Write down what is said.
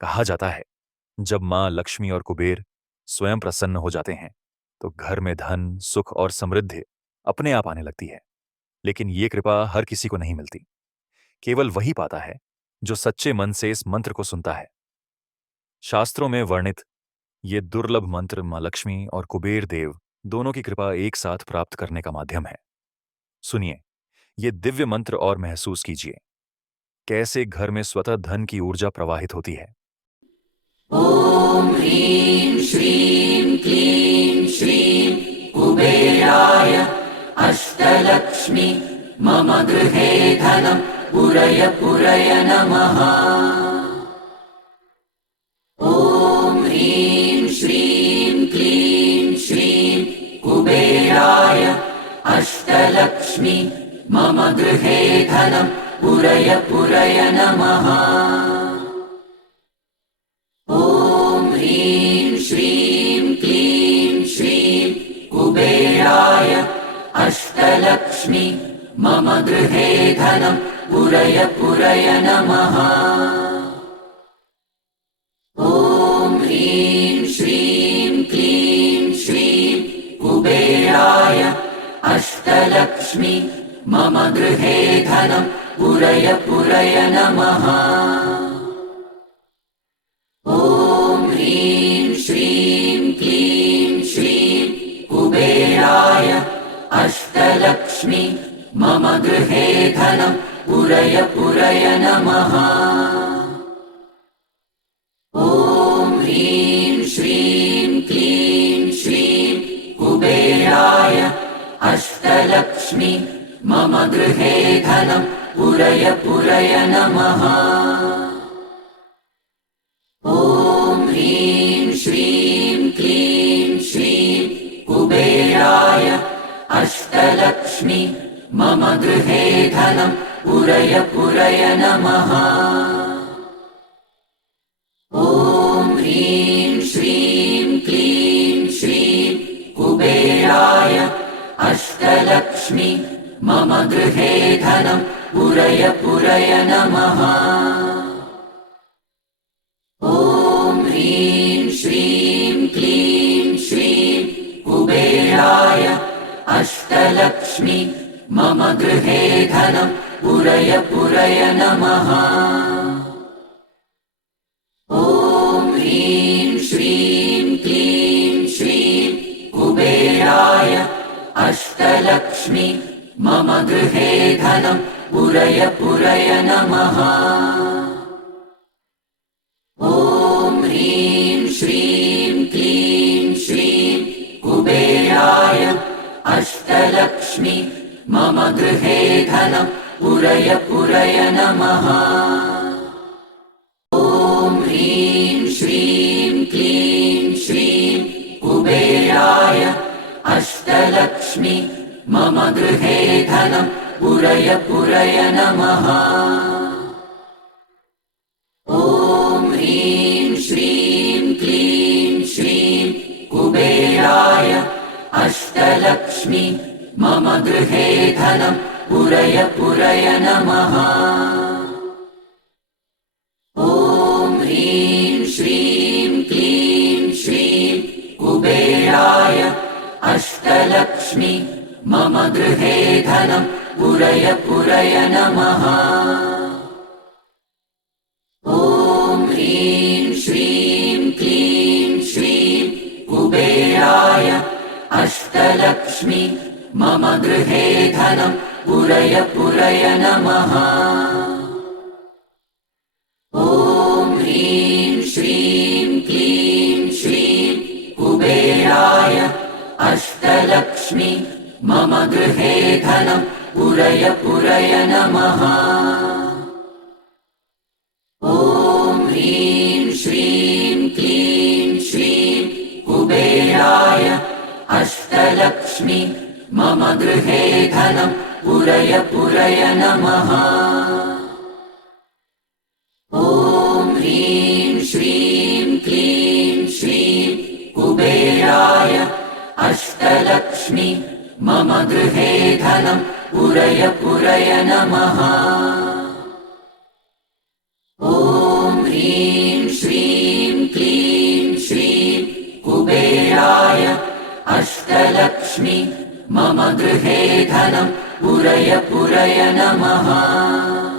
कहा जाता है, जब मां लक्ष्मी और कुबेर स्वयं प्रसन्न हो जाते हैं तो घर में धन, सुख और समृद्धि अपने आप आने लगती है। लेकिन ये कृपा हर किसी को नहीं मिलती। केवल वही पाता है जो सच्चे मन से इस मंत्र को सुनता है। शास्त्रों में वर्णित ये दुर्लभ मंत्र मां लक्ष्मी और कुबेर देव दोनों की कृपा एक साथ प्राप्त करने का माध्यम है। सुनिए ये दिव्य मंत्र और महसूस कीजिए कैसे घर में स्वतः धन की ऊर्जा प्रवाहित होती है। ॐ ह्रीं श्रीं क्लीं श्रीं कुबेराय अष्टलक्ष्मी मम गृहे धनं पुरय पुरय नमः। ॐ ह्रीं श्रीं क्लीं श्रीं कुबेराय अष्टलक्ष्मी मम गृहे धनं पुरय पुरय नमः। ॐ ह्रीं श्रीं क्लीं श्रीं कुबेराय अष्टलक्ष्मी मम गृहे धनं पुरय पुरय नमः। ॐ ह्रीं श्रीं क्लीं श्रीं कुबेराय अष्टलक्ष्मी मम गृहे धनं पुरय पुरय नमः। ॐ ह्रीं श्रीं क्लीं श्रीं कुबेराय अष्टलक्ष्मी मम गृहे धनं पुरय पुरय नमः। ॐ ह्रीं श्रीं क्लीं श्रीं कुबेराय अष्टलक्ष्मी मम गृहे धनं पुरय पुरय नमः। ॐ ह्रीं श्रीं क्लीं श्रीं कुबेराय अष्टलक्ष्मी मम गृहे धनं पुरय पुरय नमः। ॐ ह्रीं श्रीं क्लीं श्रीं कुबेराय अष्टलक्ष्मी मम गृहे धनं पुरय पुरय नमः। ॐ ह्रीं श्रीं क्लीं श्रीं कुबेराय अष्टलक्ष्मी मम गृहे धनं पुरय पुरय नमः। ॐ ह्रीं श्रीं क्लीं श्रीं कुबेराय अष्टलक्ष्मी मम गृहे धनं पुरय पुरय नमः। ॐ ह्रीं श्रीं क्लीं श्रीं कुबेराय अष्टलक्ष्मी मम गृहे धनं पुरय पुरय नमः। ॐ ह्रीं श्रीं क्लीं श्रीं कुबेराय अष्टलक्ष्मी मम गृहे धनं पुरय पुरय नमः। ॐ ह्रीं श्रीं क्लीं श्रीं कुबेराय अष्टलक्ष्मी मम गृहे धनं पुरय पुरय नमः। ॐ ह्रीं श्रीं क्लीं श्रीं कुबेराय अष्टलक्ष्मी मम गृहे धनं पुरय पुरय नमः। ॐ ह्रीं श्रीं क्लीं श्रीं कुबेराय अष्टलक्ष्मी मम गृहे धनं पुरय पुरय नमः। ॐ ह्रीं श्रीं क्लीं श्रीं कुबेराय अष्टलक्ष्मी मम गृहे धनं पुरय पुरय नमः। ॐ ह्रीं श्रीं क्लीं श्रीं कुबेराय अष्टलक्ष्मी मम गृहे धनं पुरय पुरय नमः। ॐ ह्रीं श्रीं क्लीं श्रीं कुबेराय अष्टलक्ष्मी मम गृहे धनं पुरय पुरय नमः। ॐ ह्रीं श्रीं अष्टलक्ष्मि मम गृहे धनं पुरय पुरय नमः।